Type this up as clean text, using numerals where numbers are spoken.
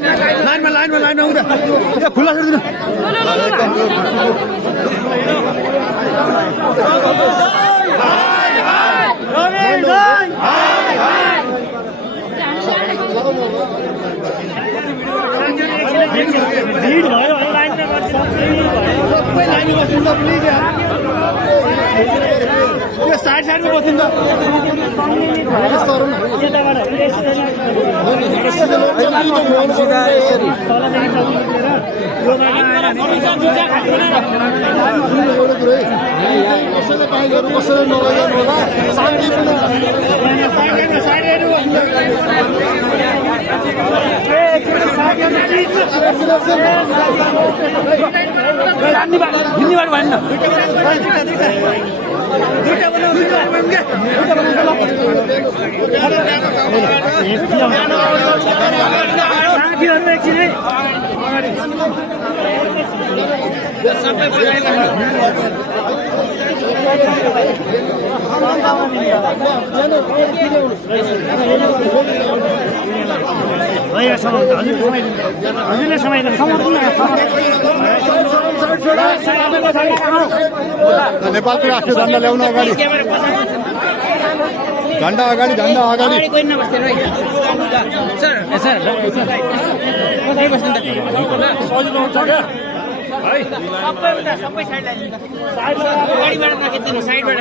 लाइनमा आउँदा खुल्ला छोडिदिनु भिड भयो सबै लाइनमा बस्नु प्लिज यो साइडमा बस्नु हजुरले समय नेपालको राष्ट्रिय झन्डा ल्याउन अगाडि झन्डा अगाडि सबै साइडबाट राखिदिनु साइडबाट